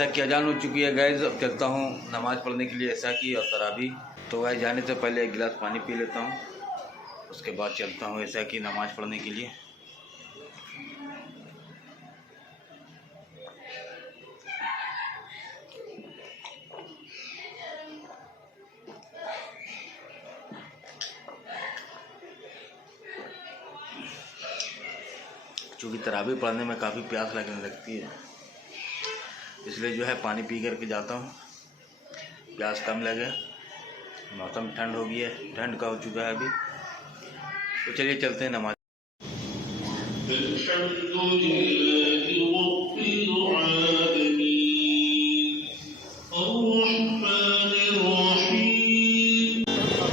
ऐसा कि अजान हो चुकी है गैस। अब चलता हूँ नमाज़ पढ़ने के लिए, ऐसा की और तरावी। तो गैस जाने से पहले एक गिलास पानी पी लेता हूँ, उसके बाद चलता हूँ ऐसा कि नमाज़ पढ़ने के लिए। चूँकि तरावी पढ़ने में काफ़ी प्यास लगने लगती है, इसलिए जो है पानी पी करके जाता हूँ, प्यास कम लगे। मौसम ठंड हो गई है, ठंड का हो चुका है अभी। तो चलिए चलते हैं नमाज।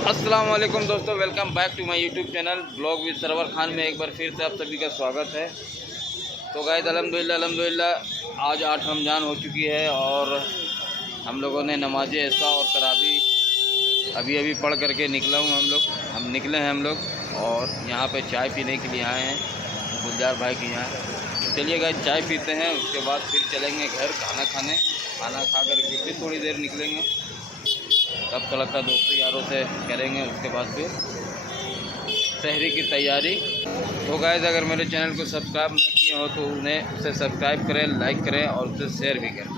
अस्सलाम वालेकुम दोस्तों, welcome back to my YouTube channel blog with Sarwar Khan में एक बार फिर से आप सभी का स्वागत है। तो गाइस अल्हम्दुलिल्लाह आज 8 रमज़ान हो चुकी है और हम लोगों ने नमाज ऐसा और तरावी अभी पढ़ करके निकले हैं हम लोग और यहाँ पे चाय पीने के लिए आए हैं गुलजार भाई के यहाँ। तो चलिए गाइस चाय पीते हैं, उसके बाद फिर चलेंगे घर खाना खा करके फिर थोड़ी देर निकलेंगे, तब तक का दोस्तों यारों से करेंगे, उसके बाद फिर सहरी की तैयारी। तो गाइस अगर मेरे चैनल को सब्सक्राइब नहीं किए हो तो उसे सब्सक्राइब करें, लाइक करें और उसे शेयर भी करें।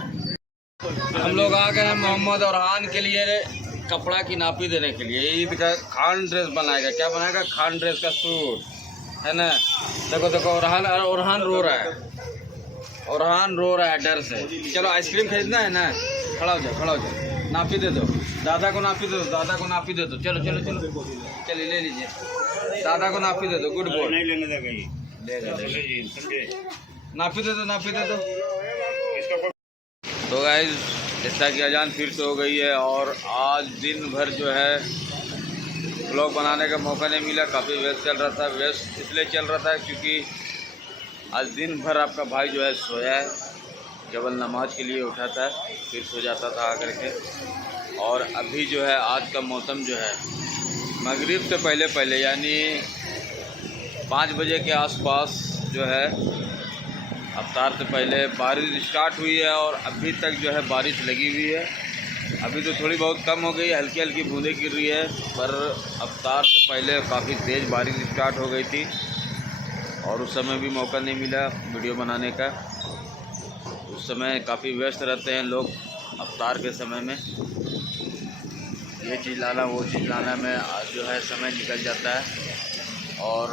हम लोग आ गए हैं मोहम्मद और के लिए कपड़ा की नापी देने के लिए। ईद का खान ड्रेस बनाएगा, क्या बनाएगा? खान ड्रेस का सूट है ना। देखो ओरहान रो रहा है डर से। चलो आइसक्रीम खरीदना है ना, खड़ा हो जाओ, नापी दे दो, दादा को नापी दे दो, चलो चलिए ले लीजिए, दादा को नापी दे दो। गुड बॉय, नहीं लेने देगा ये, नापी दे दो। तो गाइस जैसा कि अजान फिर से हो गई है और आज दिन भर जो है ब्लॉग बनाने का मौका नहीं मिला, काफ़ी व्यस्त इसलिए चल रहा था क्योंकि आज दिन भर आपका भाई जो है सोया है, केवल नमाज के लिए उठा था, फिर सो जाता था आकर के। और अभी जो है आज का मौसम जो है मगरिब से पहले यानी 5 बजे के आसपास जो है अफ्तार से पहले बारिश स्टार्ट हुई है और अभी तक जो है बारिश लगी हुई है। अभी तो थोड़ी बहुत कम हो गई, हल्की बूंदें गिर रही है, पर अफ्तार से पहले काफ़ी तेज़ बारिश स्टार्ट हो गई थी और उस समय भी मौका नहीं मिला वीडियो बनाने का। उस समय काफ़ी व्यस्त रहते हैं लोग अफ्तार के समय में, ये चीज़ लाना वो चीज़ लाना में जो है समय निकल जाता है। और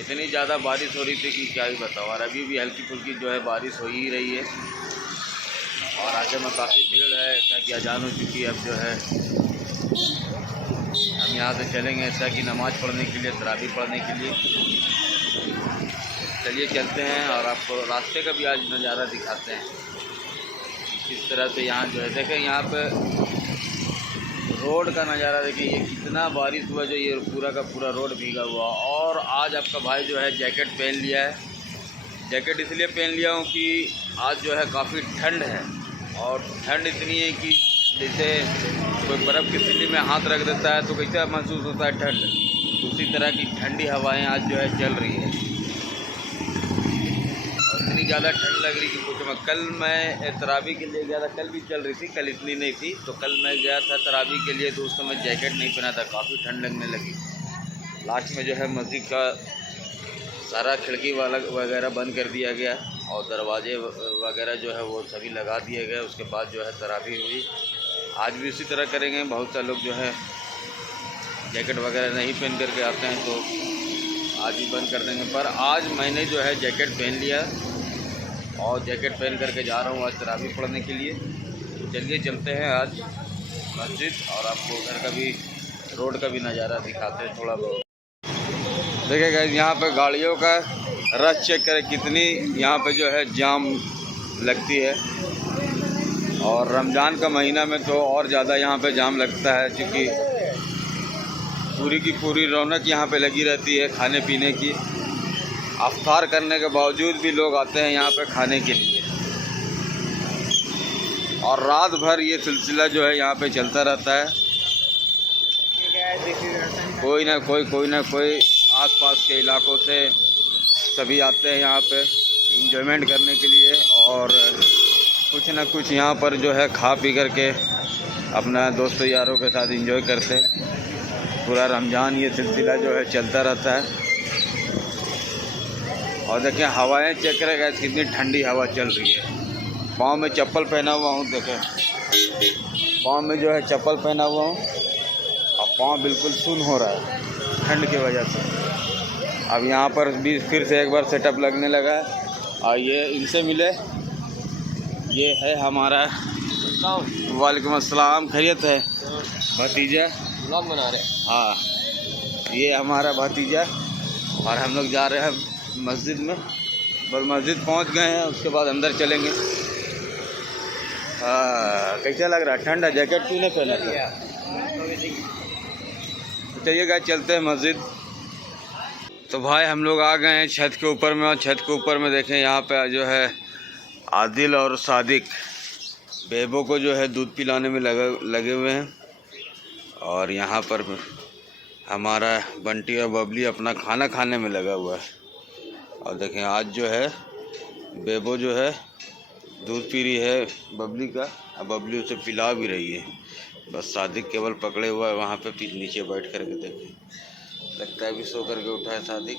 इतनी ज़्यादा बारिश हो रही थी कि क्या ही बताओ। और अभी भी हल्की फुल्की जो है बारिश हो ही रही है और आगे में काफ़ी भीड़ है, ऐसा कि अजान हो चुकी है। अब जो है हम यहाँ से चलेंगे ऐसा कि नमाज़ पढ़ने के लिए, तरावी पढ़ने के लिए। चलिए चलते हैं और आपको रास्ते का भी आज नज़ारा दिखाते हैं किस तरह से यहाँ जो है। देखें यहाँ पे रोड का नज़ारा, देखिए ये कितना बारिश हुआ जो ये पूरा का पूरा रोड भीगा हुआ। और आज आपका भाई जो है जैकेट पहन लिया है। जैकेट इसलिए पहन लिया हूँ कि आज जो है काफ़ी ठंड है और ठंड इतनी है कि जैसे कोई बर्फ़ की सिल्ली में हाथ रख देता है तो कैसा महसूस होता है ठंड, उसी तरह की ठंडी हवाएं आज जो है चल रही है और इतनी ज़्यादा ठंड लग रही कि कुछ मैं कल मैं तरावी के लिए गया था, कल भी चल रही थी, कल इतनी नहीं थी। तो कल मैं गया था तरावी के लिए, दोस्तों मैं जैकेट नहीं पहना था, काफ़ी ठंड लगने लगी। लास्ट में जो है मस्जिद का सारा खिड़की वगैरह बंद कर दिया गया और दरवाजे वगैरह जो है वो सभी लगा दिए गए। उसके बाद जो है तरावी हुई। आज भी उसी तरह करेंगे। बहुत सारे लोग जो है जैकेट वगैरह नहीं पहन करके आते हैं तो आज ही बंद कर देंगे, पर आज मैंने जो है जैकेट पहन लिया और जैकेट पहन करके जा रहा हूँ आज तरावी पढ़ने के लिए। तो चलिए चलते हैं आज मस्जिद और आपको घर का भी, रोड का भी नज़ारा दिखाते हैं थोड़ा बहुत। देखिए गाइस यहाँ पे गाड़ियों का रश चेक करें, कितनी यहाँ पे जो है जाम लगती है। और रमज़ान का महीना में तो और ज़्यादा यहाँ पे जाम लगता है क्योंकि पूरी की पूरी रौनक यहाँ पे लगी रहती है खाने पीने की। अफ्तार करने के बावजूद भी लोग आते हैं यहाँ पे खाने के लिए और रात भर ये सिलसिला जो है यहाँ पे चलता रहता है। कोई ना कोई आसपास के इलाकों से सभी आते हैं यहाँ पे एंजॉयमेंट करने के लिए और कुछ ना कुछ यहाँ पर जो है खा पी करके अपना दोस्तों यारों के साथ एंजॉय करते। पूरा रमज़ान ये सिलसिला जो है चलता रहता है। और देखें हवाएं चेक करेगा कितनी ठंडी हवा चल रही है। पाँव में चप्पल पहना हुआ हूँ, देखें पाँव में जो है चप्पल पहना हुआ हूँ और पाँव बिल्कुल सुन्न हो रहा है ठंड की वजह से। अब यहाँ पर भी फिर से एक बार सेटअप लगने लगा है। और ये इनसे मिले, ये है हमारा, वालेकुम अस्सलाम, खैरियत है भतीजा? व्लॉग बना रहे। हाँ, ये हमारा भतीजा। और हम लोग जा रहे हैं मस्जिद में, बस मस्जिद पहुंच गए हैं, उसके बाद अंदर चलेंगे। हाँ, कैसा लग रहा है? ठंडा जैकेट क्यों नहीं पहना था? तो चलिए गाइस चलते हैं मस्जिद। तो भाई हम लोग आ गए हैं छत के ऊपर में, और छत के ऊपर में देखें यहाँ पे जो है आदिल और सादिक बेबो को जो है दूध पिलाने में लगे हुए हैं। और यहाँ पर हमारा बंटी और बबली अपना खाना खाने में लगा हुआ है। और देखें आज जो है बेबो जो है दूध पी रही है बबली का, और बबली उसे पिला भी रही है। बस सादिक केवल पकड़े हुआ है वहाँ पे नीचे बैठ करके। देखें लगता है अभी सो करके उठा है सादिक।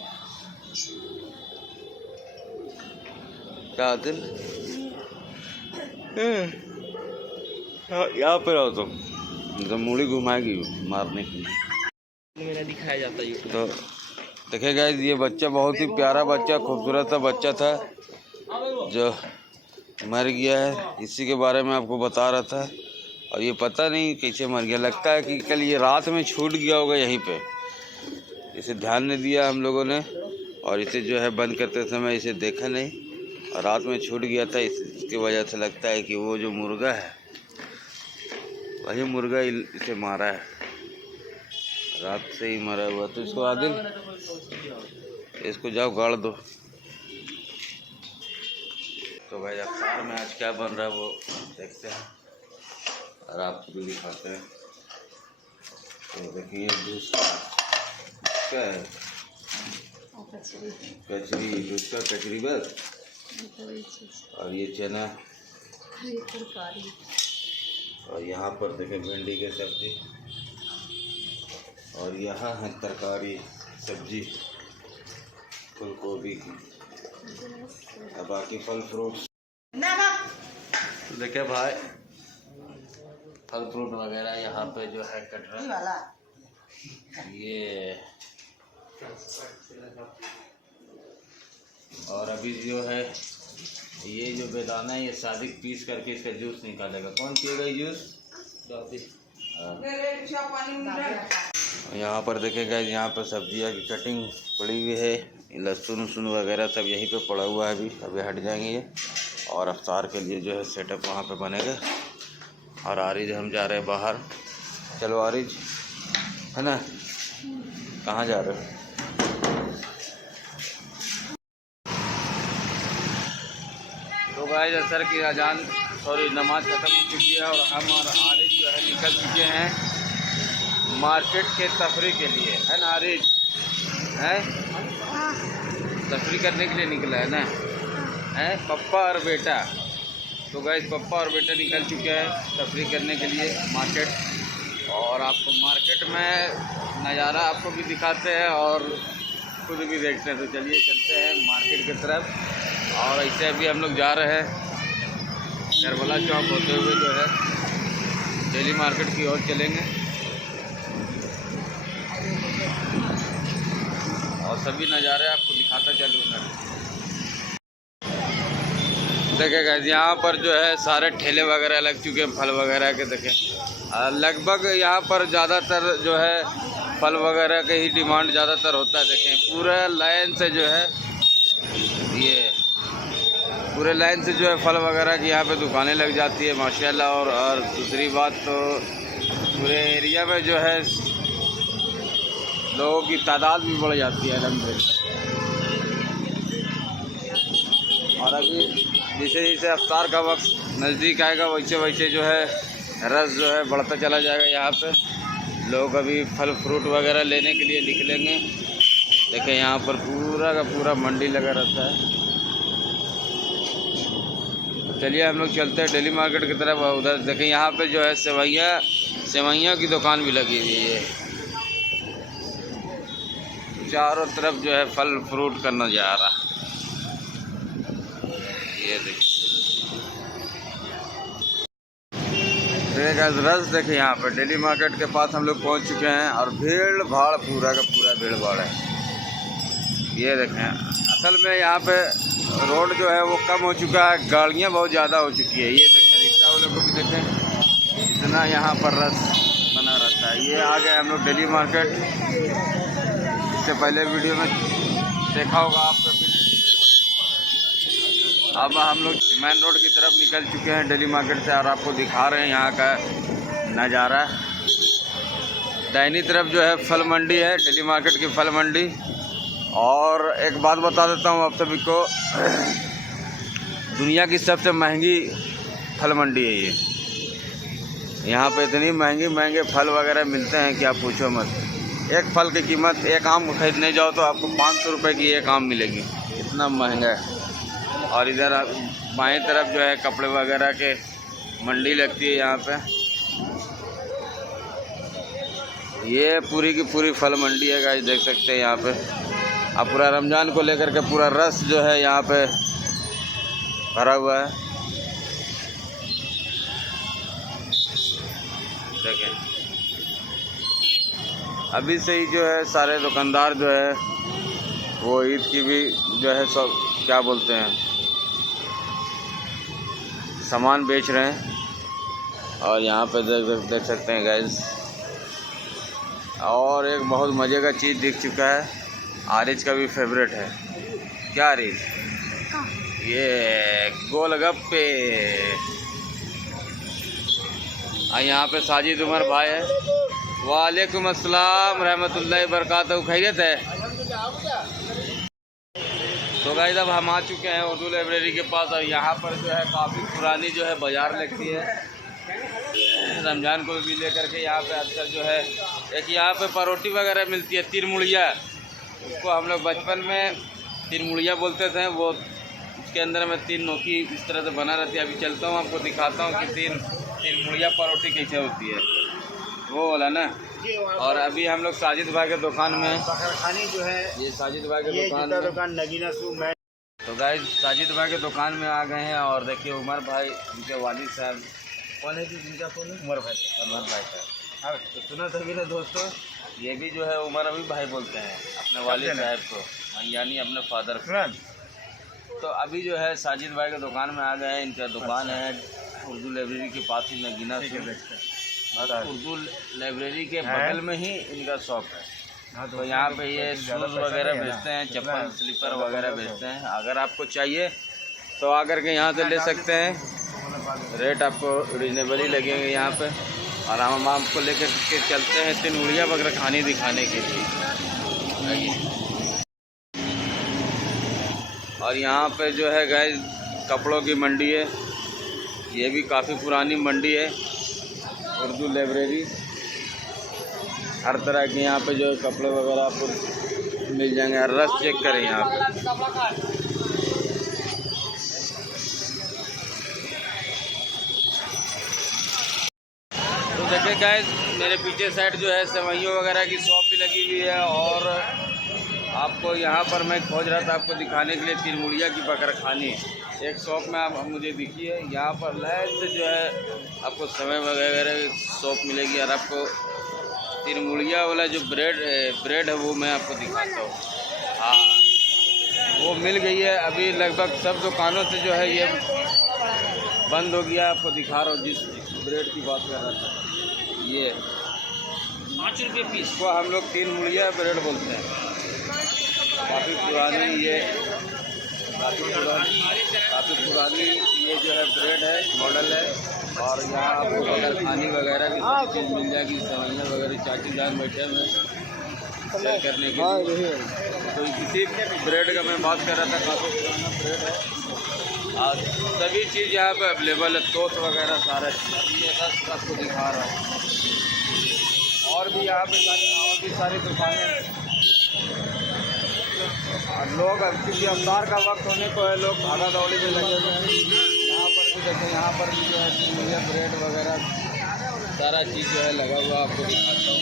क्या आदिल, यहाँ पे रहो तुम, तो मूड़ी घुमाएगी मारने के लिए। मेरा दिखाया जाता है तो देखिए गाइस ये बच्चा बहुत ही प्यारा बच्चा, खूबसूरत सा बच्चा था जो मर गया है। इसी के बारे में आपको बता रहा था। और ये पता नहीं कैसे मर गया, लगता है कि कल ये रात में छूट गया होगा यहीं पे। इसे ध्यान नहीं दिया हम लोगों ने, और इसे जो है बंद करते समय इसे देखा नहीं, और रात में छूट गया था। इसकी वजह से लगता है कि वो जो मुर्गा है वही मुर्गा इसे मारा है, रात से ही मरा हुआ। तो इसको आदिल, इसको जाओ गाड़ दो। तो भाई अफ्तार में आज क्या बन रहा है वो देखते हैं और आपको भी दिखाते हैं। तो देखिए जूस क्या है, कचरी, दूध का कचरी बस। और ये चना, और यहाँ पर देखें भिंडी की सब्जी, और यहाँ है तरकारी सब्जी फूल गोभी की, और बाकी फल फ्रूट्स। तो देखिए भाई फल फ्रूट वगैरह यहाँ पे जो है कट रहा है। ये और अभी जो है ये जो बेदाना है ये सादिक पीस करके इसका जूस निकालेगा। कौन पिएगा ये जूस? यहाँ पर देखेगा यहाँ पर सब्जियाँ की कटिंग पड़ी हुई है, लहसुन वसुन वगैरह सब यहीं पे पड़ा हुआ है। अभी हट जाएंगे ये, और अफ्तार के लिए जो है सेटअप वहाँ पे बनेगा। और आरिज हम जा रहे हैं बाहर। चलो आरिज, है ना, कहाँ जा रहे हो? तो गाइस असर की अजान नमाज ख़त्म हो चुकी है, और हम और आरिज जो है निकल चुके हैं मार्केट के तफरी के लिए, है ना आरिज? है तफरी करने के लिए निकला है ना, है पप्पा और बेटा। तो गाइस पप्पा और बेटा निकल चुके हैं तफरी करने के लिए मार्केट, और आपको मार्केट में नज़ारा आपको भी दिखाते हैं और खुद भी देखते हैं। तो चलिए चलते हैं मार्केट की तरफ। और ऐसे अभी हम लोग जा रहे हैं करबला चौक होते हुए जो है डेली मार्केट की ओर चलेंगे, और सभी नज़ारे आपको दिखाता चलूँगा। देखेगा यहाँ पर जो है सारे ठेले वगैरह लग चुके हैं फल वगैरह के। देखें लगभग यहाँ पर ज़्यादातर जो है फल वगैरह के ही डिमांड ज़्यादातर होता है। देखें पूरा लाइन से जो है ये पूरे लाइन से जो है फल वगैरह की यहाँ पे दुकानें लग जाती है माशाल्लाह। और दूसरी बात तो पूरे एरिया में जो है लोगों की तादाद भी बढ़ जाती है अल्हम्दुलिल्लाह। और अभी जैसे जैसे अफ्तार का वक्त नज़दीक आएगा वैसे वैसे जो है रस जो है बढ़ता चला जाएगा। यहाँ पे लोग अभी फल फ्रूट वगैरह लेने के लिए निकलेंगे। देखें यहाँ पर पूरा का पूरा मंडी लगा रहता है। चलिए हम लोग चलते हैं डेली मार्केट की तरफ। उधर देखें यहाँ पे जो है सेवइयाँ की दुकान भी लगी हुई है। चारों तरफ जो है फल फ्रूट का नज़ारा। ये देखिए रस देखें यहाँ पे डेली मार्केट के पास हम लोग पहुँच चुके हैं और भीड़ भाड़ पूरा का पूरा भीड़ भाड़ है। ये देखें असल में यहाँ पे रोड जो है वो कम हो चुका है, गाड़ियाँ बहुत ज़्यादा हो चुकी है। ये देखें रिक्शा वालों को भी देखें इतना यहाँ पर रस बना रहता है। ये आ गए हम लोग डेली मार्केट। इससे पहले वीडियो में देखा होगा आपका भी। अब हम लोग मेन रोड की तरफ निकल चुके हैं डेली मार्केट से और आपको दिखा रहे हैं यहाँ का नज़ारा। दाहिनी तरफ जो है फल मंडी है, डेली मार्केट की फल मंडी। और एक बात बता देता हूँ आप सभी को, दुनिया की सबसे महंगी फल मंडी है ये। यहाँ पे इतनी महंगे फल वगैरह मिलते हैं कि आप पूछो मत। एक फल की कीमत, एक आम खरीदने जाओ तो आपको 500 रुपये की एक आम मिलेगी, इतना महंगा है। और इधर बाएं तरफ जो है कपड़े वगैरह के मंडी लगती है यहाँ पे। ये पूरी की पूरी फल मंडी है गाइस, देख सकते हैं यहाँ पे। अब पूरा रमज़ान को लेकर के पूरा रस जो है यहाँ पे भरा हुआ है। देखें अभी से ही जो है सारे दुकानदार जो है वो ईद की भी जो है सब क्या बोलते हैं सामान बेच रहे हैं। और यहाँ पे देख सकते हैं गाइस। और एक बहुत मज़े का चीज़ दिख चुका है, आरिज का भी फेवरेट है। क्या आरिज? ये गोलगप्पे। यहाँ पे साजिद उमर भाई है। वालेकुम अस्सलाम रहमतुल्लाहि बरकातहू। खैरियत है? तो गाइस अब हम आ चुके हैं उर्दू लाइब्रेरी के पास। और यहाँ पर जो है काफ़ी पुरानी जो है बाज़ार लगती है रमज़ान को भी लेकर के। यहाँ पे अक्सर जो है एक यहाँ पे परोठी वगैरह मिलती है, तिरमुड़िया। उसको हम लोग बचपन में तिरमुड़िया बोलते थे। वो उसके अंदर में 3 नोकी इस तरह से बना रहती है। अभी चलता हूँ आपको दिखाता हूँ कि तिरमुड़िया परोठी कैसे होती है, वो वाला ना। और अभी हम लोग साजिद भाई के दुकान में, बकरखानी जो है ये साजिद भाई के दुकान नगीना सू मैं। तो गाइस साजिद भाई के दुकान में आ गए हैं। और देखिए उमर भाई, उनके वालिद साहब। कौन है जी जिनका फोन है? उमर भाई साहब। हाँ तो सुना तभी ना दोस्तों, ये भी जो है उमर अभी भाई बोलते हैं अपने वालिद साहब को, यानी अपने फादर को। तो अभी जो है साजिद भाई के दुकान में आ गए हैं। इनका दुकान है उर्दू लाइब्रेरी के पास ही, नगीना से। उर्दू लाइब्रेरी के बगल में ही इनका शॉप है। तो यहाँ पे ये शूज़ वगैरह बेचते हैं, चप्पल स्लीपर वगैरह बेचते हैं। अगर आपको चाहिए तो आकर के यहाँ से ले सकते हैं। रेट आपको रिजनेबल ही लगेंगे यहाँ पे। और हम आपको लेकर के चलते हैं तिरमुड़िया बकरखानी दिखाने के लिए। और यहाँ पे जो है गाइस कपड़ों की मंडी है। ये भी काफ़ी पुरानी मंडी है उर्दू लाइब्रेरी। हर तरह के यहाँ पे जो कपड़े वगैरह आपको मिल जाएंगे। रस चेक करें यहाँ पे। तो देखिए गाइस मेरे पीछे साइड जो है सेवइयों वगैरह की शॉप भी लगी हुई है। और आपको यहाँ पर मैं खोज रहा था आपको दिखाने के लिए तिरमुड़िया की बकरखानी। एक शॉप में आप मुझे दिखी है। यहाँ पर लाइन से जो है आपको समय वगैरह शॉप मिलेगी। और आपको तिरमुड़िया वाला जो ब्रेड है वो मैं आपको दिखाता हूँ। हाँ वो मिल गई है। अभी लगभग सब दुकानों से जो है ये बंद हो गया। आपको दिखा रहा हूँ जिस ब्रेड की बात कर रहा था, ये 5 रुपये पीस को हम लोग तिरमुड़िया ब्रेड बोलते हैं। काफ़ी पुरानी ये काफ़ी पुरानी ये जो है ब्रेड है, मॉडल है। और यहाँ आपको बकरखानी वगैरह की सब चीज़ मिल जाएगी। सेवइयाँ वगैरह चाची जान बैठे में सेल करने के लिए। तो इसी ब्रेड का मैं बात कर रहा था, काफ़ी पुराना ब्रेड है। और सभी चीज़ यहाँ पे अवेलेबल है, टोस्ट वगैरह सारा चीज़। ये बस आपको दिखा रहा हूँ। और भी यहाँ पे सारी दुकानें हैं। और लोग अब क्योंकि अवतार का वक्त होने को है, लोग भागा दौड़ी में लगे हुए हैं। यहाँ पर भी बाकी देखो यहाँ पर भी जो है मुझे ब्रेड वगैरह सारा चीज़ जो है लगा हुआ, आपको दिखाता हूँ।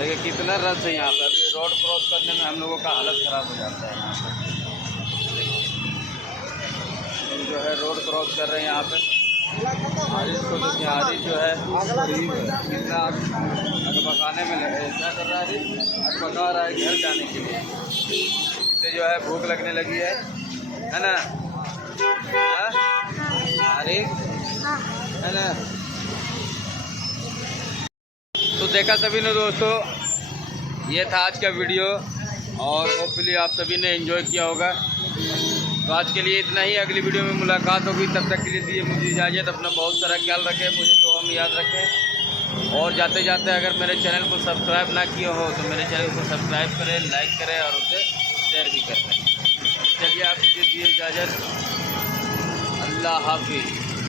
देखिए कितना रश है यहाँ पे। अभी रोड क्रॉस करने में हम लोगों का हालत ख़राब हो जाता है यहाँ पे। हम जो है रोड क्रॉस कर रहे हैं यहाँ पे। हारिस को देखिए, हारिस जो है कितना आग पकाने में क्या कर रहा है, आग पका रहा है घर जाने के लिए। इससे जो है भूख लगने लगी है ना हारिस, है ना। तो देखा सभी ने दोस्तों, ये था आज का वीडियो और होपफुली आप सभी ने एंजॉय किया होगा। तो आज के लिए इतना ही, अगली वीडियो में मुलाकात होगी। तब तक के लिए दीजिए मुझे इजाज़त। अपना बहुत सारा ख्याल रखें, मुझे दुआ में याद रखें। और जाते जाते अगर मेरे चैनल को सब्सक्राइब ना किए हो तो मेरे चैनल को सब्सक्राइब करें, लाइक करें और उसे शेयर भी करें। चलिए आप मुझे दीजिए इजाज़त। अल्लाह हाफिज़।